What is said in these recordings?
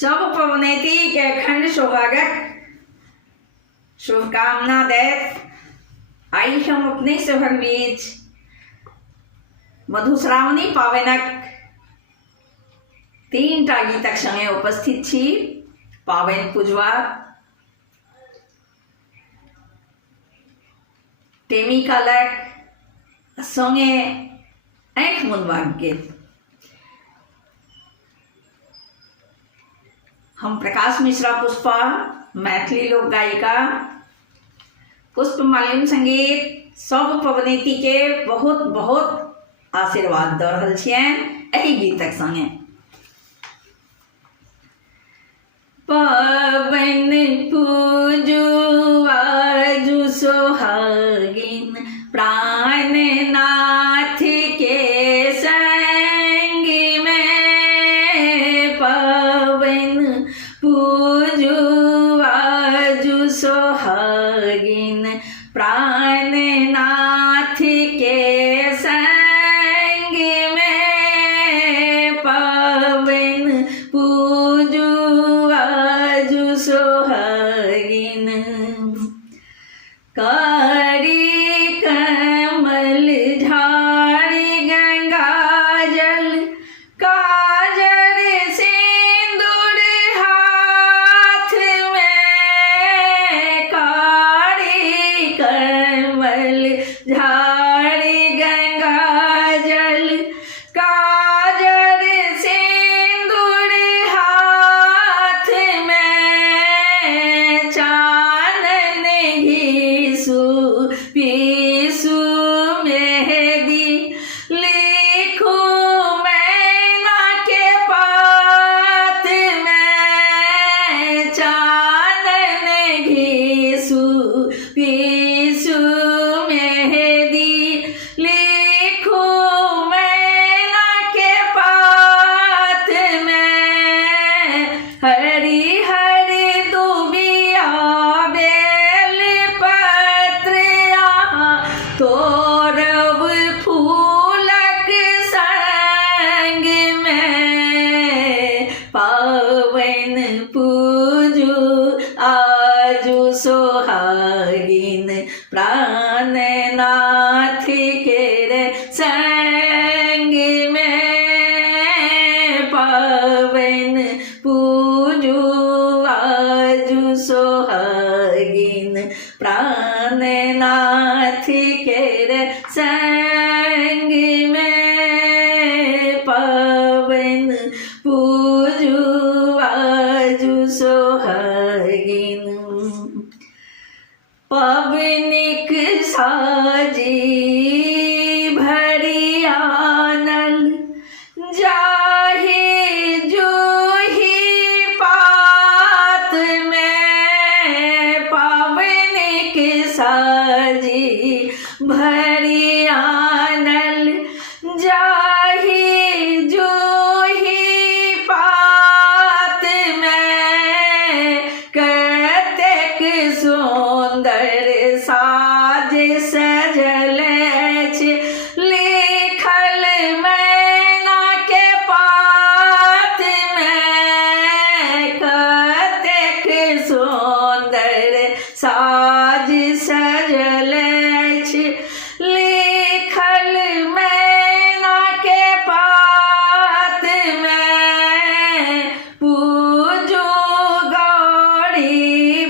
सब पवनेती के अखंड सौभाग्यक शुभकामना देत आई हम अपने सभक बीच मधुश्रावणी पावनक 3टा गीतक संगे उपस्थित छी। पावन पूजवा टेमी कालक संगे आँख मुनबाक गीत। हम प्रकाश मिश्रा पुष्पा मैथिली लोक गायिका पुष्प मालिनी संगीत सब पवनेती के बहुत बहुत आशीर्वाद दऽ रहल छियनि एहि गीतक संगे। पावन पूजू आजू सोहागिन प्राणनाथ के संग में। पावन पूजू आजू सोहागिन प्राणनाथ के संग में। पावन पूजू आजू सोहागिन कारी कमल झाड़ी गंगा जल काजर सिंदूर हाथ में। कारी कमल झाड़ी गंगा जल काजर सिंदूर हाथ में। चानन घिसु पीसु मेहदी लिखू मैना के पात में। चानन घिसु पीसु मेहदी लिखू मैना के पात में। हरि हरि दुबिया बेल पत्र तोरब फूलक संग में। पावन पूजू आजू सोहागिन प्राणनाथ के संग में। पावन पूजू आजू सोहागिन प्राणनाथ के संग में। पावन पूजू आजू सोहागिन पवनिक साजी भरी आनल जाहि जूही पात में। पवनिक साजी भरी आनल जाहि जूही पात में। कतेक सुंदर साज सजल अछि लिखल मैना के पात में। कतेक सुंदर साज सजल अछि लिखल मैना के पात में। पूजू गौरी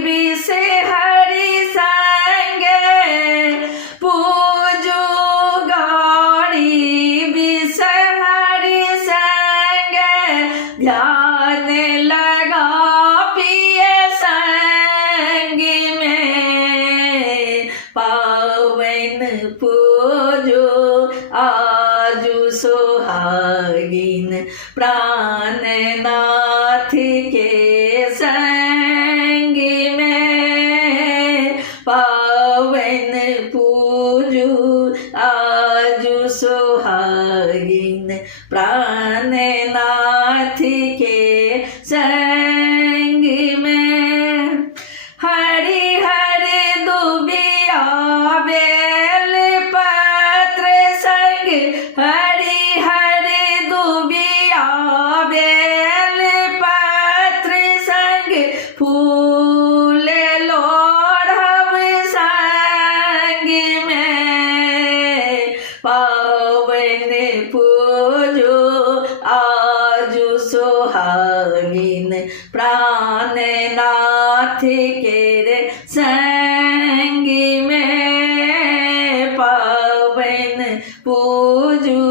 बिषहरि संगे। पूजू गौरी बिषहरि संगे ध्यान लगा पिए संग में। पावन पूजू आजू सोहागिन प्राणनाथ के संग में। पावन पूजू आजू सोहागिन प्राणनाथ के संग में। हरि हरि दुबिया बेल पत्र संग। हरि हरि दुबिया बेल पत्र सुहागिन प्राणनाथ के रे संग में पावन पूजू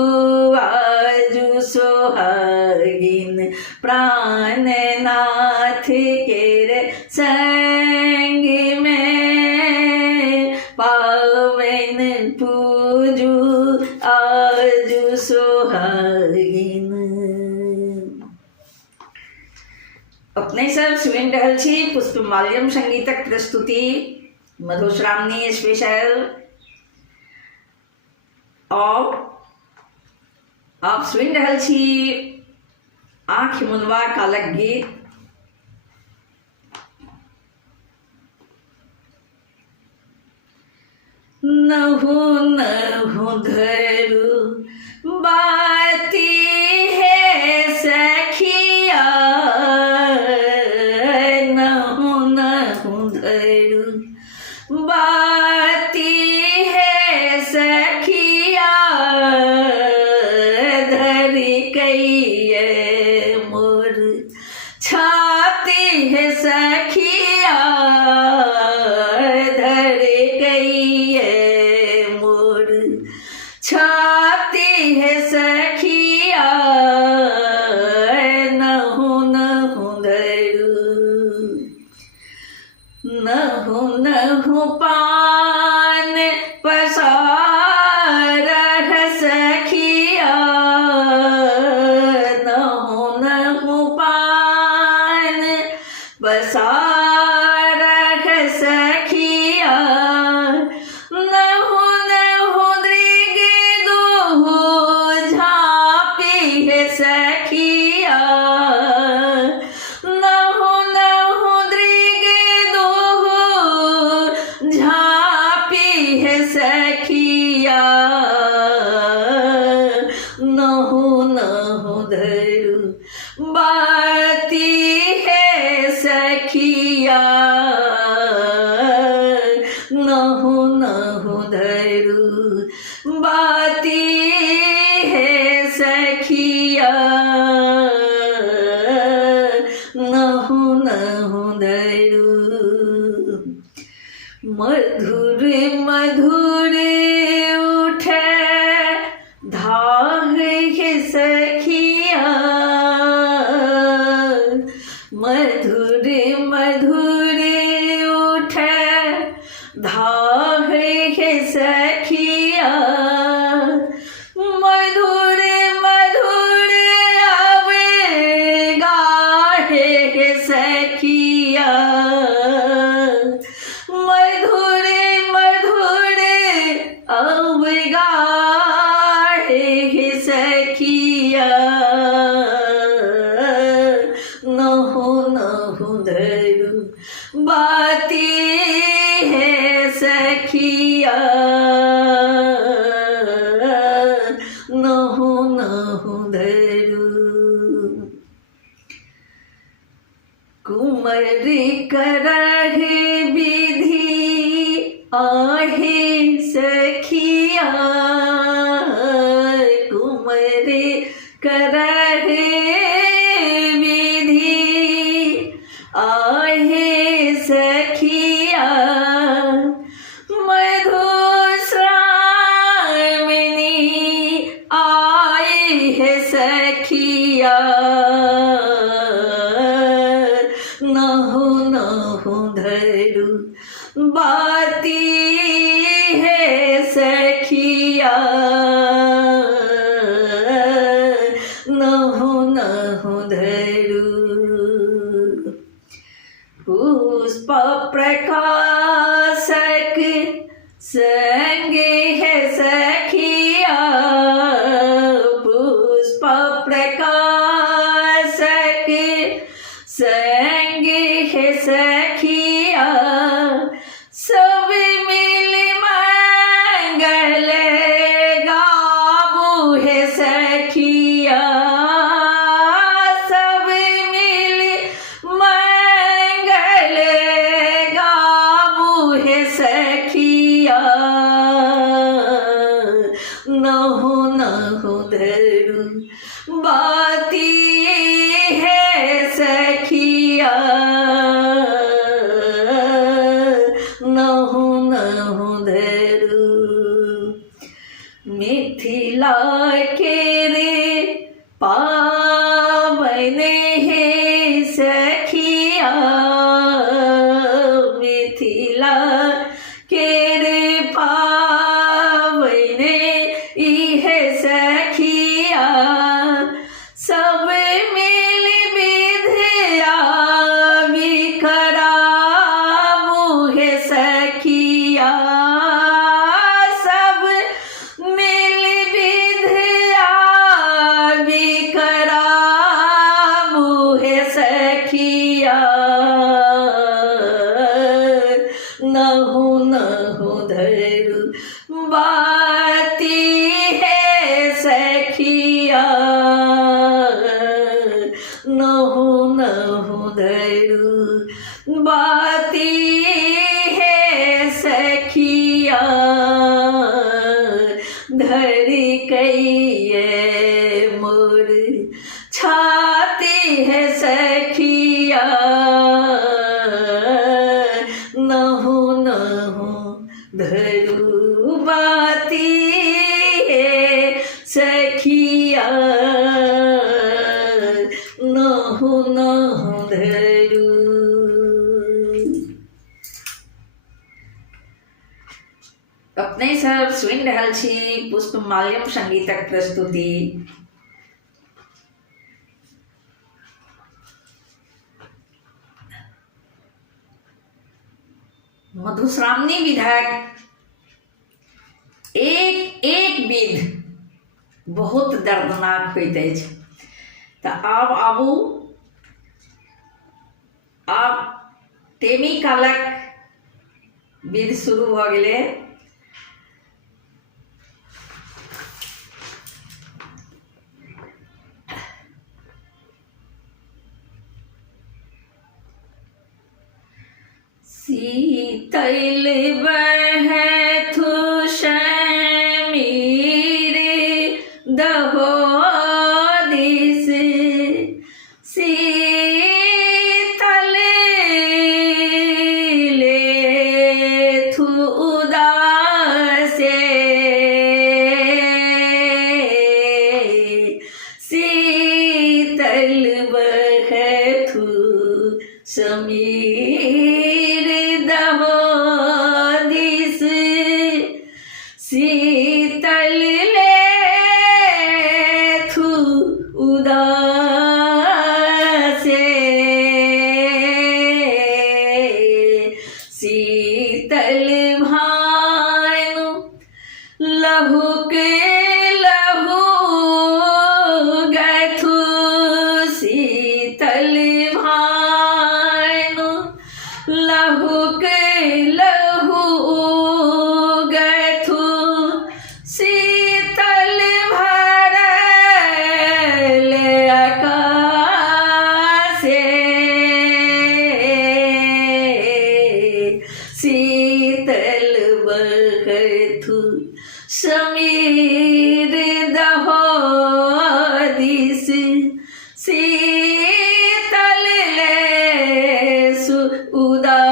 आजू सुहागिन प्राणनाथ के रे संग में पावन पूजू आजू सुहागिन। अपने सब सुन रहल छी पुष्पमाल्यम संगीतक प्रस्तुति मधुश्रावणी स्पेशल। और आप सुन रहल छी आँख मुनवा कालक गीत। नहु नहु धरू बाती है सखिया, नहु नहु धरू बाती है सखिया, धरी कइये मोर छाती है सखिया, धरी कइये मोर छाती है सखिया, नहु नहु धरू नहु नहु पान पसारह सखिया, नहु नहु पान पसारह सखिया, नहु नहु दृग दुहु झाँपी है सखिया, नहु नहु दृग दुहु झाँपी है सखिया, नहु नहु धरू बाती है सखिया, नहु नहु धरू बाती है सखिया, नहु नहु धरू। मधुर मधुर उठे धार है सखिया, मधुर मधुर उठे धार है सखिया, मधुर मधुर आवे गाहे है सखिया, मधुर मधुर आवे गाहे है सखिया, नहु नहु धरू बाती है सखिया, नहु नहु धरू। कुंवर करहि विधि आहे सखिया, कुंवर करहि विधि आहे सखिया, मधुश्रावणी आए है सखिया, नहु नहु धरू बाती है सखिया, नहु नहु धरू। पुष्प प्रकाशक संग है सखिया, पुष्प प्रकाशक संग है सखिया, सब मिल मंगल गाबू है सखिया, सब मिल मंगल गाबू है सखिया, नहु नहु धरू बाती है सखिया, नहु नहु धरू बाती है सखिया, नहु नहु धरू। अपने सब सुनि रहल छी पुष्पमाल्यम संगीतक प्रस्तुति। मधुश्रावणी विधाक एक एक विध बहुत दर्दनाक होइत अछि। तऽ आब आबू, आब टेमी कालक विध शुरू भऽ गेलै। शीतल बहथु शमीर दहो दिस, शीतल लेथु उदासे, शीतल बहथु समीर दहो दिस, शीतल लेथु उदासे, शीतल भानु लहुक लहु गथु, शीतल भानु लहुक लहु गथु, शीतल भरल आकाशे, शीतल बहथु समीर दहो दिस, शीतल लेसु उदासे,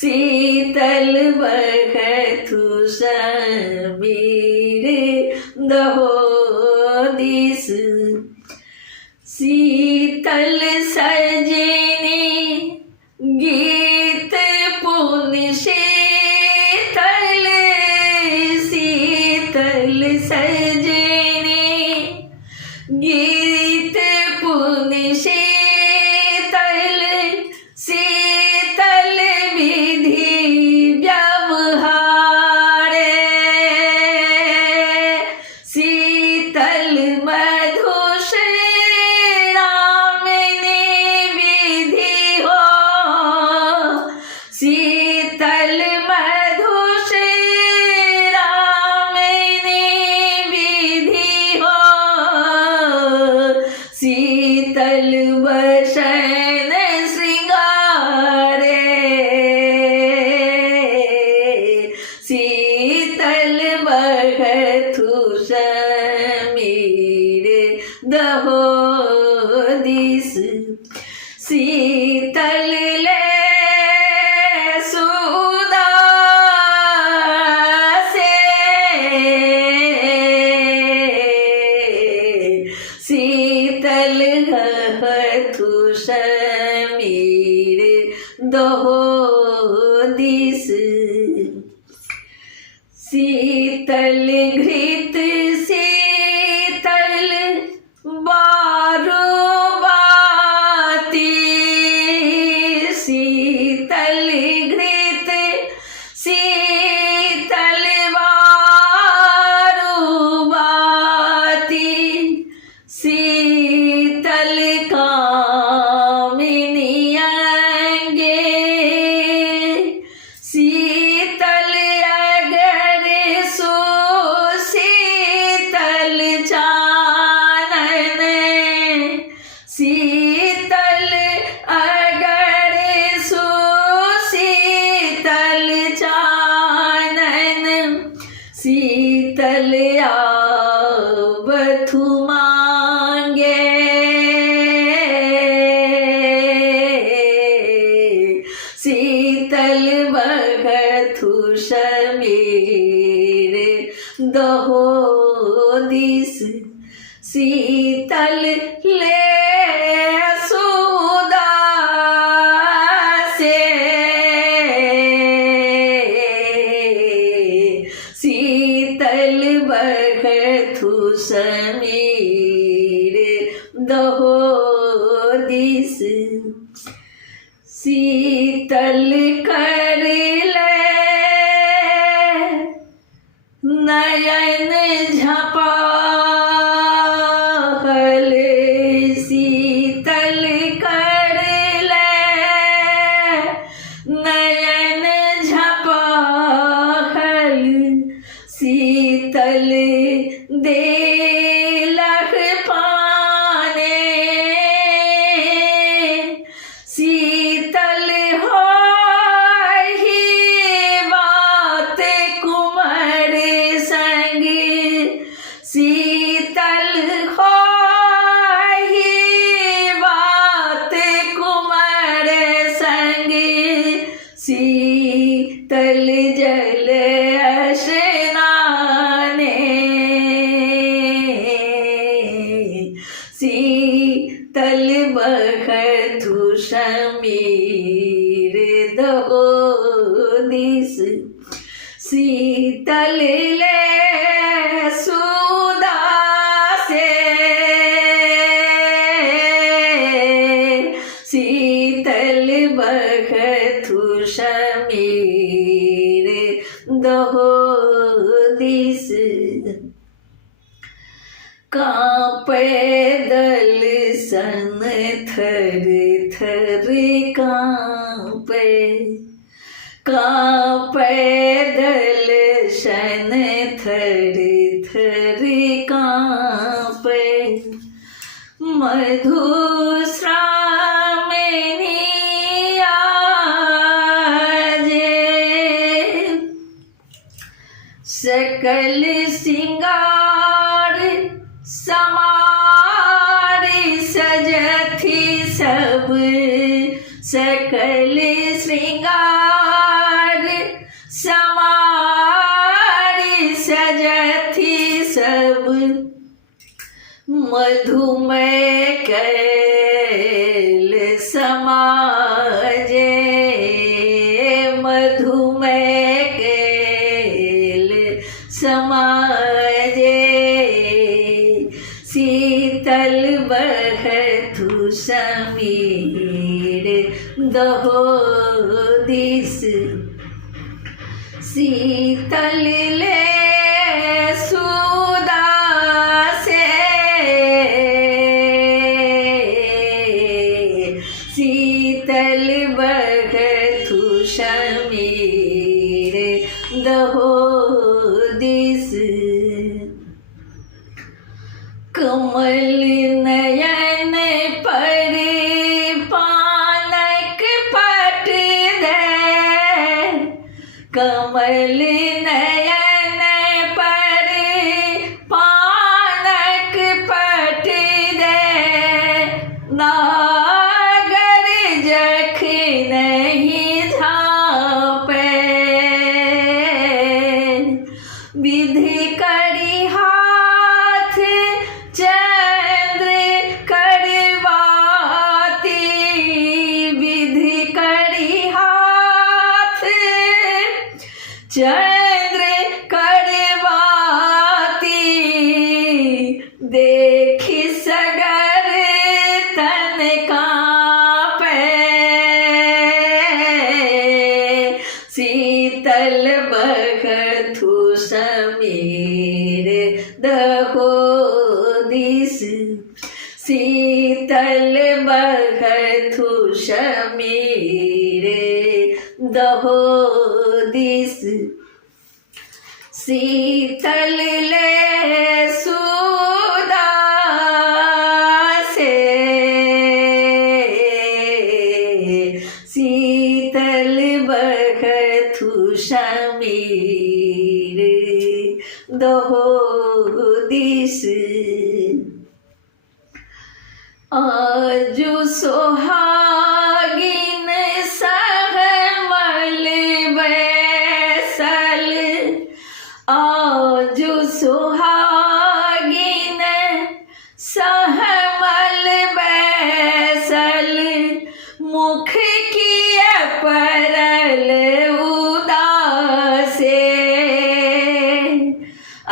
शीतल बहथु समीर दहो दिस, शीतल सजनी गीत पुनि शीतल, शीतल सजनी गीत पुनि शीतल, शीतल विधि व्यवहारे, शीतल मधुश्रावणी विधि हो, शीतल मधुश्रावणी विधि हो, शीतल बसन श्रृंगारे, शीतल बहथु समीर दहो दिस, शीतल लेसु उदासे, शीतल बहथु समीर दहो दिस, शीतल घृत शीतल बारू बाती, शीतल घृत शीतल बारू बाती, शीतल कामिनी अंगे, शीतल अगर सुशीतल शीतल आवथु मांगे शीतल बहथु समीर दहो दिस शीतल ले सुदासे शीतल बहथु समीर दहो दिस शीतल कर ले नयन झपाहल शीतल कर ले नयन झपाहल शीतल देलख पाने शीतल होहि बात कुमार संग शीतल होहि बात कुमार संग शीतल जल स्नाने शीतल बहथु समीर दहो दिस शीतल ले सुदासे शीतल बहथु समीर दहो दिस कांपे दल सन थर थर कांपे कांपे दल सन थर थर कांपे मधुश्रावणी आजे सकल सिंगार समारी सजथी सब सकल श्रृंगार समारी सजथी सब मधुमय कैल समाजे मधुमय कैल समाजे शीतल बहथु समीर दहो दिस शीतल ले सुदासे शीतल बहथु समीर दहो दिस कमल नयन पर पानक पट दे कमल नयन पर पानक पट दे नागर जख नहीं झापे विधि करी हाथ चंद्र करवाती विधि करी हाथ चंद्र करवाती देखी सगर तन कांपे शीतल बहथु समीर दहो दिस शीतल बहथु समीर दहो दिस शीतल ले सुदासे शीतल बहथु समीर दहो दिस आजु सोहागिन सहमल बैसल आजु सुहागिन सहमल बैसल मुख किय परल उदासे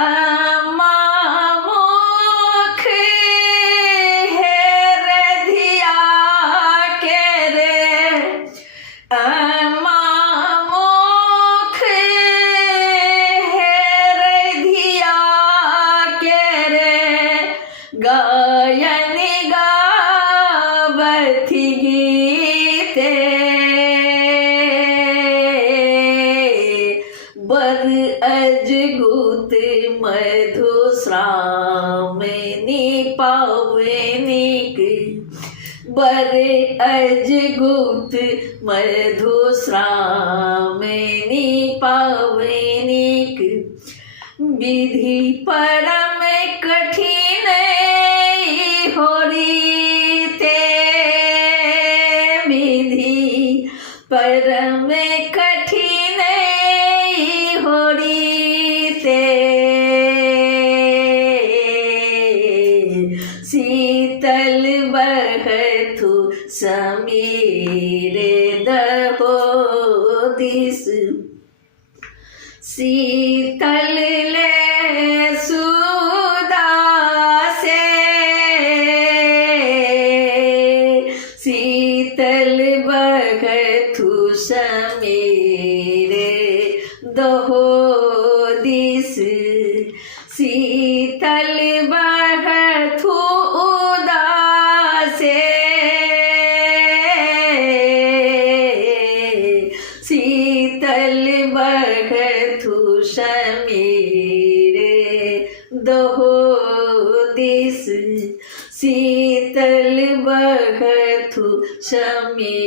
अम्मा मुख हेर धिया के रे अम्मा मुख हेर धिया के रे गायन गावथि गीते बर अजगुत मधुश्रावणी पावनिक बर अजगुत मधुश्रावणी पावनिक विधि परम कठिन होरीते विधि परम कठिन होरीते शीतल बहथु समीर दहो दिस शीतल ले सुदासे शीतल बहथु समीर दहो दिस शीतल बहथु उदासे शीतल बहथु समीर दहो दिस शीतल बहथु समीर